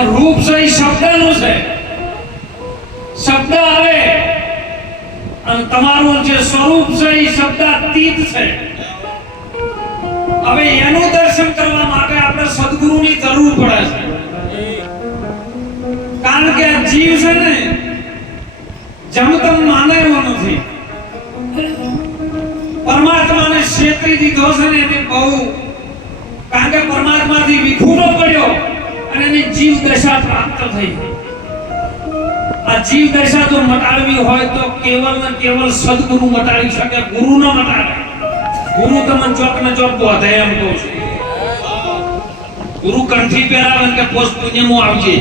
રૂપ છે, એ શબ્દનું છે. શબ્દ આવે અને તમારું જે સ્વરૂપ છે, એ શબ્દાતીત છે. હવે એનું દર્શન કરવા માટે આપણે સદગુરુની જરૂર પડે છે. કારણ કે આ જીવ છે ને, જમતમ માને એવો નથી પરમાત્માને છેતરી દીધો છે ને, એને બહુ, કારણ કે પરમાત્માથી વિખૂટો પડ્યો. અને એની જીવ દશા પ્રાપ્ત થઈ આ જીવ દશા જો મટાડવી હોય તો કેવલ ને કેવલ સદગુરુ મટાડી શકે ગુરુ ન મટાડે. ગુરુ તમને ચોક ને ચોક બોધે એમ કહું છું. ગુરુ કંઠી પહેરાવે કે પોસ્ટ પુણ્યમાં આવજે.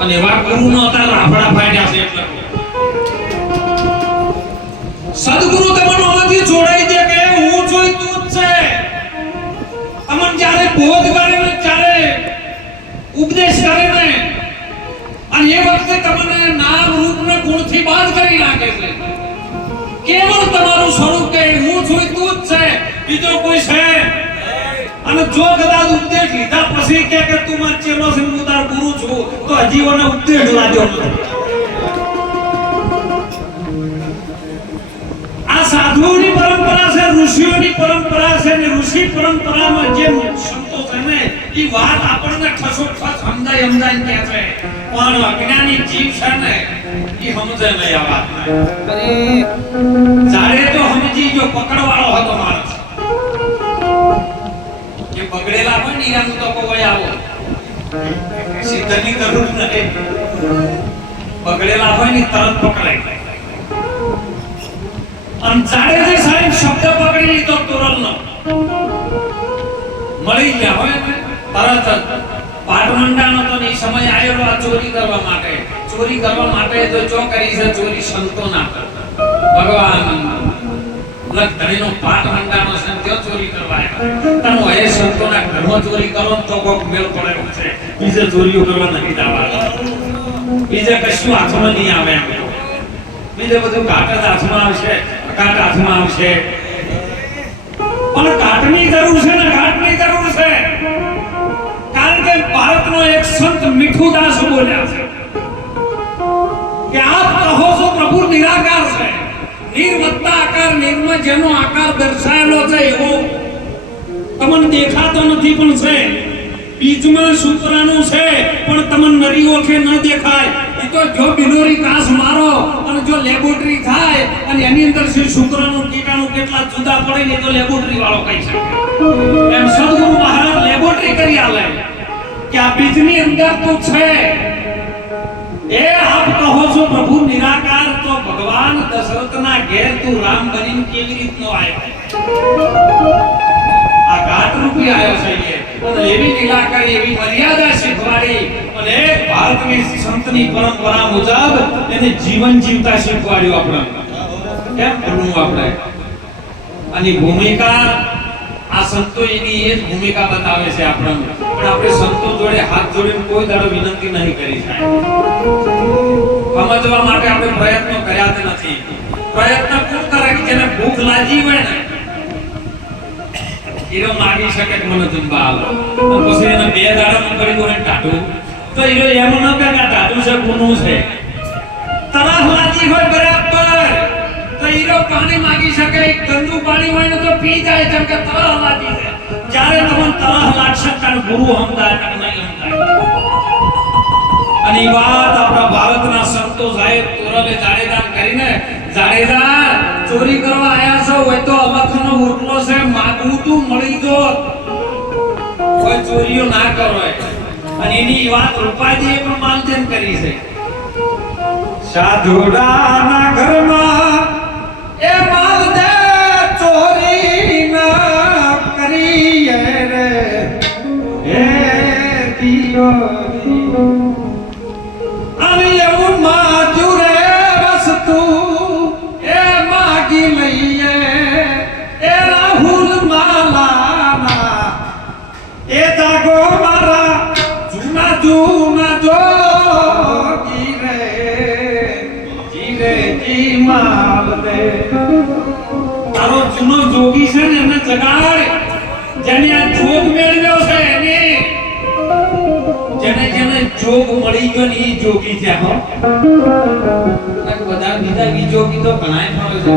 અને એવા ગુરુ નો હતા રાફડા ફાટ્યા છે એટલે. સદગુરુ તમને આમાંથી જોડાઈ બોધ કરે ને ત્યારે ઉપદેશ કરે ને, અને એ વખતે તમને નામ, રૂપ ને ગુણથી બાદ કરી નાખે છે. કેવળ તમારું સ્વરૂપ કે હું છું તું જ છે, બીજો કોઈ છે? અને જો કદાચ ઉપદેશ લીધા પછી કે કે તું માર ચેલો છે, હું તાર ગુરુ છું, તો હજીવોને ઉપદેશ લાગ્યો આ સાધુઓની પરંપરા છે, ઋષિઓની પરંપરા છે ને ઋષિ પરંપરામાં જે એ વાત આપણને ઠસોઠસ સમજાય સમજાય કે છે. પણ અજ્ઞાની જીવ છે ને એ સમજે નહીં આ વાત જાણે તો સમજી જો પકડવાળો હતો માણસ. જે બગડેલા હોય ને ઈરાનું તો કોઈ આવો. સિદ્ધની જરૂર નથી. બગડેલા હોય ને તરત પકડાય. અને જાડેજે સાહેબ શબ્દ પકડી લીધો તુરલનો. મળી ગયા હોય ને તરત જ પાટમંડાનો તો નહીં, સમય આવેલો આ ચોરી કરવા માટે. ચોરી કરવા માટે તો ચો કરી છે, ચોરી સંતો ના ભગવાન લખધણીનો પાટમંડાનો છે, ત્યો ચોરી કરવા આવ્યા. તનો એ સંતોના ઘરમાં ચોરી કરો તો કોક મેળ પડેલો છે. બીજે ચોરીઓ કરવા નથી જવાનું. બીજે કશું હાથમાં નહીં આવે બીજે બધું જ હાથમાં આવશે કાટ હાથમાં આવશે. પણ કાટની સંત બોલ્યા છે? કે આપ કહો છો પ્રભુ નિરાકાર છે. નિર્વત્તા આકાર નિર્મ જેનો આકાર દર્શાયેલો છે એવો તમને દેખાતો નથી પણ છે. બીજમાં શુક્રાણુ છે, પણ તમને નરી ઓખે ન દેખાય. એ તો જો બિલોરી કાસ મારો અને જો લેબોરેટરી થાય અને એની અંદર શ્રી શુક્રાણુ કીટાણુ કેટલા જુદા પડે ને તો લેબોરેટરી વાળો કહી શકે. એમ સદગુરુ મહારાજ લેબોરેટરી કરી આલે. કે બીજની અંદર તો છે એ આપ કહો છો પ્રભુ નિરાકાર તો ભગવાન દશરથના ઘેર તું રામ બનીને કેવી રીતનો આવ્યો આ ઘાટ રૂપી આવ્યો છે અને એવી લીલા કરી એવી મર્યાદા શીખવાડી અને ભારતની સંતની પરંપરા મુજબ એને જીવન જીવતા શીખવાડ્યું આપણે કેમ કરવું આપણે અને ભૂમિકા આ સંતો એની એ જ ભૂમિકા બતાવે છે આપણને પણ આપણે સંતો જોડે હાથ જોડીને કોઈ દાડો વિનંતી નહીં કરી સાહેબ. સમજવા માટે આપણે પ્રયત્નો કર્યા જ નથી. પ્રયત્ન કોણ કરે કે જેને ભૂખ લાગી હોય ને? હીરો માગી શકે કે મને જમવા અને પછી એને બે દાડા કરી દો ટાટું તો હીરો એમ ન કે ટાટું છે, ગુનું છે. તરાફ લાગી હોય બરાબર. તો હીરો પાણી માગી શકે, ગંદુ પાણી હોય ને તો પી જાય, જેમ કે તરાહ લાગી છે. જ્યારે તમને તરાહ લાગશે ત્યારે ગુરુ હમદાય કે નહીં હમદાય અને વાત આપણા ભારતના સંતો સાહેબ તોરલે જાડેદાન કરીને જાડેદા ચોરી કરવા આયા છો, હોય તો અલખનો ઓટલો છે માગવું તું મળી જો કોઈ ચોરીઓ ના કરો અને એની વાત રૂપાજીએ પણ માનજન કરી છે. સાધુડાના ઘરમાં તારો જૂનો જોગી છે ને એને જગાડ. જેની આ જોગ મેળવ્યો છે એને જોગ મળી ગયો ને એ જોગી છે, હો. બધા બીજા વિજોગી તો ઘણાય મળે છે.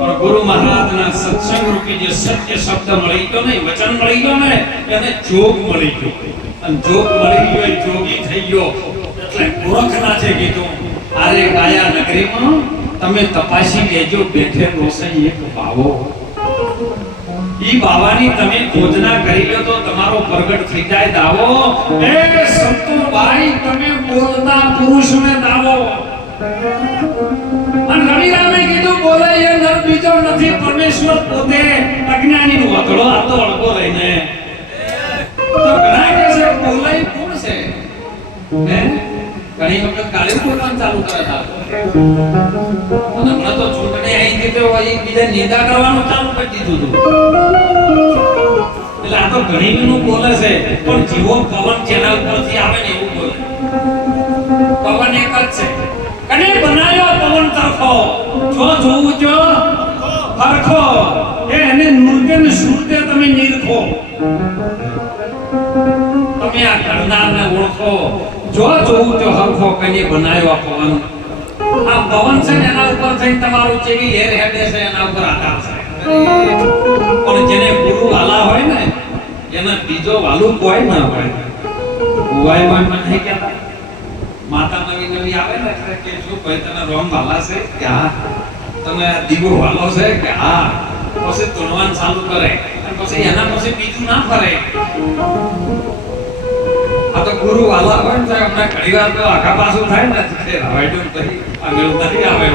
પણ ગુરુ મહારાજના સત્સંગ રૂપી જે સત્ય શબ્દ મળી ગયો ને વચન મળી ગયો ને, એને જોગ મળી ગયો. અને જોગ મળી ગયો, એ જોગી થઈ ગયો. એટલે ગોરખનાથે કીધું આરે કાયા નગરીમાં, તમે તપાસી લેજો બેઠે રોષઈ એક બાવો ઈ બાવાની તમે ખોજના કરી લો તો તમારો પ્રગટ થઈ જાય દાવો. એ સંતો ભાઈ તમે બોલતા પુરુષને દાવો. અને રવિરામે કીધું, બોલે એ નર બીજો નથી, પરમેશ્વર પોતે અજ્ઞાની નું વાતડો આ તો અડકો રહીને તો ઘણા કે છે બોલે કોણ છે? હે? ઘણી વખત કાળી બોલવાનું ચાલુ કરે છે અને હમણાં તો એટલે આ તો ને હરખો. એને નૃત્ય ને તમે નિરખો. તમે આ કરનારને ઓળખો. જો જોવું તો હરખો કને બનાવ્યો પવન. આ પવન છે એના ઉપર થઈ તમારું કેવી લહેર હેડે છે એના ઉપર આધાર છે. પણ જેને ગુરુ વાલા હોય ને, એને બીજો વાલુ કોઈ ના હોય. ઉવાયમાં મને કહેતા. માતા નવી નવી આવે ને એટલે કે શું ભાઈ તને રોમ વાલા છે કે હા, તમે દીવો વાલો છે કે હા, પછી ધૂણવાન ચાલુ કરે. અને પછી એના પછી બીજું ના ફરે. આ તો ગુરુ વાલા હોય ને ઘણી વાર તો આખા પાછું થાય ને તે રાવાયડું નથી આવે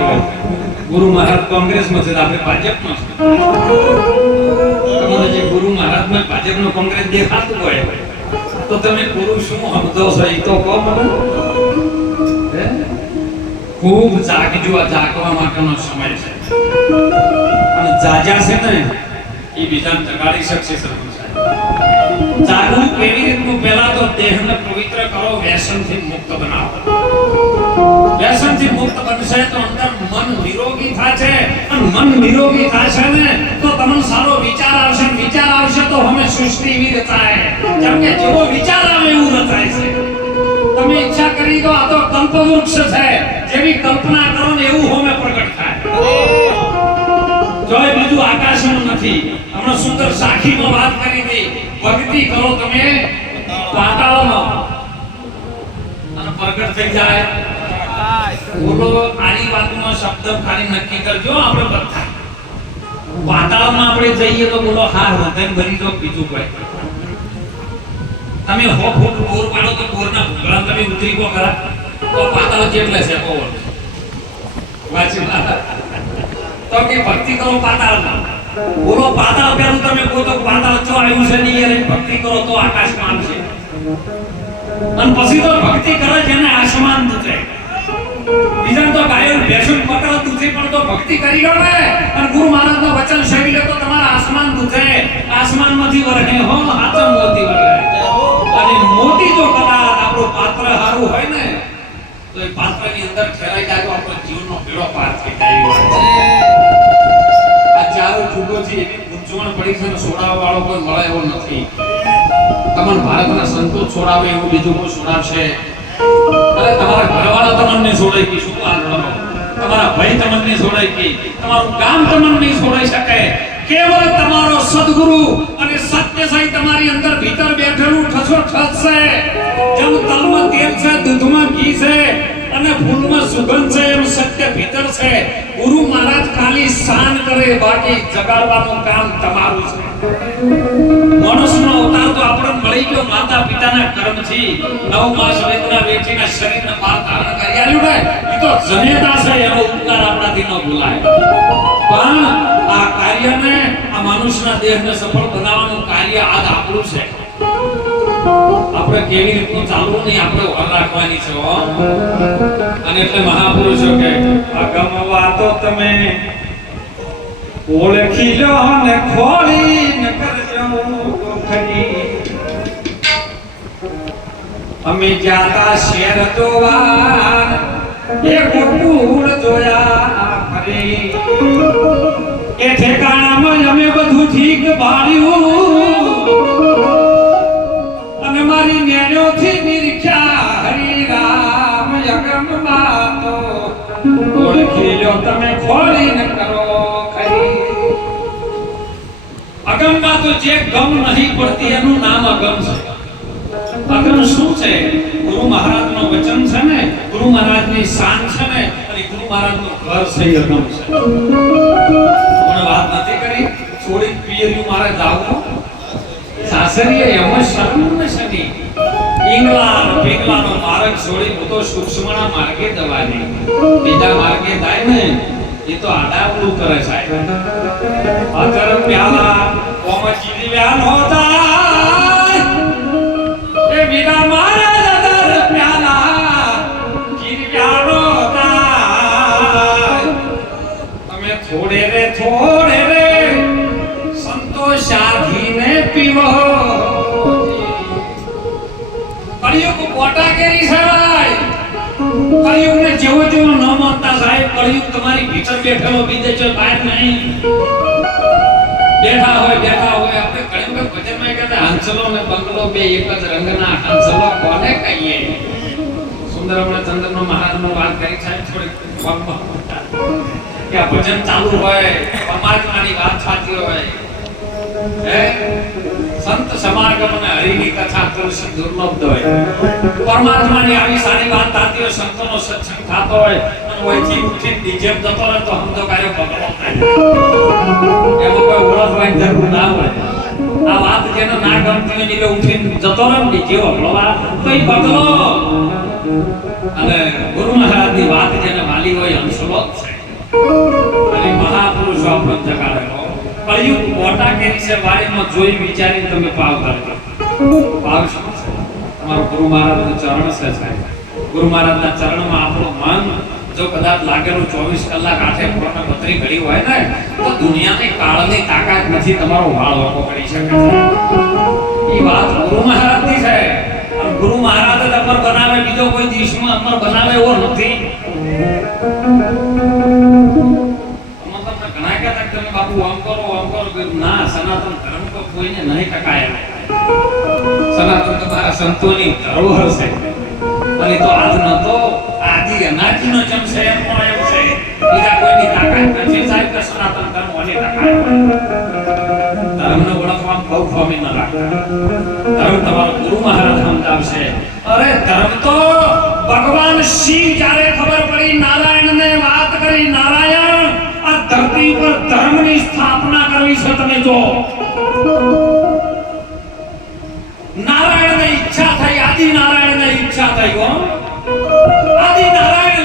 ગુરુ મહારાજ કોંગ્રેસમાં છે આપણે ભાજપમાં છે. તમને જે ગુરુ મહારાજમાં ભાજપનો કોંગ્રેસ દેખાતું હોય, તો તમે ગુરુ શું સમજો છો એ તો કહો મને. ખૂબ જાગજો જાગવા માટેનો સમય છે. અને જાજા છે ને, એ બીજાને જગાડી શકશે સરપંચ સાહેબ. જાગવું કેવી રીતનું? પહેલા તો દેહને પવિત્ર કરો, વ્યસનથી મુક્ત બનાવો. વ્યસનથી મુક્ત બનશે તો અંદર મન નિરોગી થશે. અને મન નિરોગી થશે ને, તો તમને સારો વિચાર આવશે. વિચાર આવશે તો હમે સૃષ્ટિ એવી રચાય કેમ કે જેવો વિચાર આવે એવું રચાય છે તમે ઈચ્છા કરી તો આ તો કલ્પવૃક્ષ છે. જેવી કલ્પના કરો ને એવું હોમે પ્રગટ થાય. જોય બીજું આકાશમાં નથી. હમણાં સુંદર સાખીમાં વાત કરી હતી. ભક્તિ કરો તમે. પાતાળમાં અને પ્રગટ થઈ જાય. તમે ભક્તિ કરો પાતાળ પેલું તમે તો પાતાળ જો આવ્યું છે ભક્તિ કરો તો આકાશમાં આવશે. અને પછી તો ભક્તિ કરે જેને આસમાન દૂધે બીજા તો ગાયન ભેંસું પકડ તુજે પણ તો ભક્તિ કરી લો ને. અને ગુરુ મહારાજનું વચન સેવી તો તમારા આસમાન તુજે આસમાનમાંથી વરહે, હો હાથમ મોતી વરહે. અને મોતી જો કદાચ આપણો પાત્ર હારું હોય ને, તો એ પાત્રની અંદર ઠેરાઈ જાય તો આપણો જીવનનો પીળો પાર થઈ જાય. આ ચારો જુગોથી એવી ગુંજવણ પડી છે ને સોડાવા વાળો કોઈ મળે એવો નથી. તમને ભારતના સંતો છોડાવે એવું બીજું કોઈ છોડાવશે અરે તમારા સુગંધ છે એમ સત્ય ભીતર છે. ગુરુ મહારાજ ખાલી શાન કરે, બાકી જગાડવાનું કામ તમારું છે. ગયો માતા પિતાના કર્મથી નવ માસ વેદના વેઠીના શરીરને પાર ધારણ કરી આલ્યું ભાઈ. એ તો જનેતા છે એનો ઉપકાર આપણાથી ન ભૂલાય. પણ આ કાર્યને, આ મનુષ્યના દેહને સફળ બનાવવાનું કાર્ય આજ આપણું છે. આપણે કેવી રીતનું ચાલવું નહીં, આપણે ઓર રાખવાની છે અને એટલે મહાપુરુષો કે અગમ વાતો તમે ઓળખી લો ને ખોલી ન કરજો. ખરી અમે જાતા શેર જોવા, એ ગોકુળ જોયા ફરે. એ ઠેકાણામાં અમે બધું ઠીક ભાળ્યું અને મારી નેનોથી નિરીક્ષા હરી રામ અગમ માતો ઓળખી લો તમે ખોલી ન કરો ખરી. અગમ બાતો જે ગમ નહીં પડતી એનું નામ અગમ છે. અગમ શું છે? ગુરુ મહારાજનો વચન છે ને? ગુરુ મહારાજની શાન છે ને? અને ગુરુ મહારાજનું ઘર છે એ છે. વાત નથી કરી. છોડી પિયરિયું મારે જાવું સાસરીએ એમ જ શરમ ને શની. ઈંગલા પિંગલાનો માર્ગ છોડી હું તો સૂક્ષ્મના માર્ગે દવાની બીજા માર્ગે જાય ને, એ તો આડાવડું કરે સાહેબ. અચર પ્યાલા, કોમ ચીરી વ્યાન હોતા. થોડે રે થોડે રે સંતોષાધીને પીવો. કળિયુગ ન માનતા સાહેબ, કળિયુગ તમારી ભીતર બીજે છે બહાર બેઠા હોય બેઠા હોય, આપણે વખત ભજનમાં કહેતા, હંસલો ને બંગલો બે એક જ રંગના, હંસલો કોને કહીએ? સુંદરમણ ચંદ્રનો મહારાજનો વાત કરી, સાહેબ થોડી ફોનમાં કે હોય, પરમાત્માની હરિની કથા હોય. પરમાત્માની આવી સારી વાત થતી હોય, સંતોનો સત્સંગ થતો હોય, અને ઓયથી ઉઠી ડીજે જતો રહે તો હમ તો કાર્ય ભગવાન થાય. કોઈ કોઈ હોય જરૂર ના હોય. આ જેને ના ગમતી હોય ઉઠીને જતો રહે ને ડીજે વગળવા તો એ બગલો અને ગુરુ મહારાજની વાત જેને માલી હોય અંશલો છે. અને મહાપુરુષો આપણને જગાડેલો કળિયુગ મોટા કેરી છે વાડીમાં જોઈ વિચારીને તમે પાવ કરજો પાવ શું છે? તમારો ગુરુ મહારાજનું ચરણ છે સાહેબ. ગુરુ મહારાજના ચરણમાં આપણું મન જો કદાચ લાગેલું ચોવીસ કલાક આઠે પૂર્ણ પત્રી ઘડી હોય ને, તો દુનિયાની કાળની તાકાત નથી તમારો વાળ વાકો કરી શકે. એ વાત ગુરુ મહારાજની છે. ગુરુ મહારાજ જ અમર બનાવે, બીજો કોઈ દેશમાં અમર બનાવે એવો નથી. તમે બાપુ આમ કરો આમ કરો. ના, સનાતન ધર્મ તો કોઈને નહીં ટકાય સનાતન તો મારા સંતોની ધરોહર છે. અને તો આજ ન તો આદિ અનાદિનો જમ છે, એમ પણ એમ છે. બીજા કોઈની તાકાત નથી, સાહેબ કે સનાતન ધર્મ ઓની ટકાય ધર્મને ઓળખવામાં બહુ ફોમી ન રાખતા ધર્મ તમારો ગુરુ મહારાજ સમજાવશે. અરે ધર્મ તો ભગવાન શિવ જ્યારે ખબર પડી, નારાયણને વાત કરી, નારાયણ, આ ધરતી પર ધર્મની સ્થાપના કરવી છે, તમે જો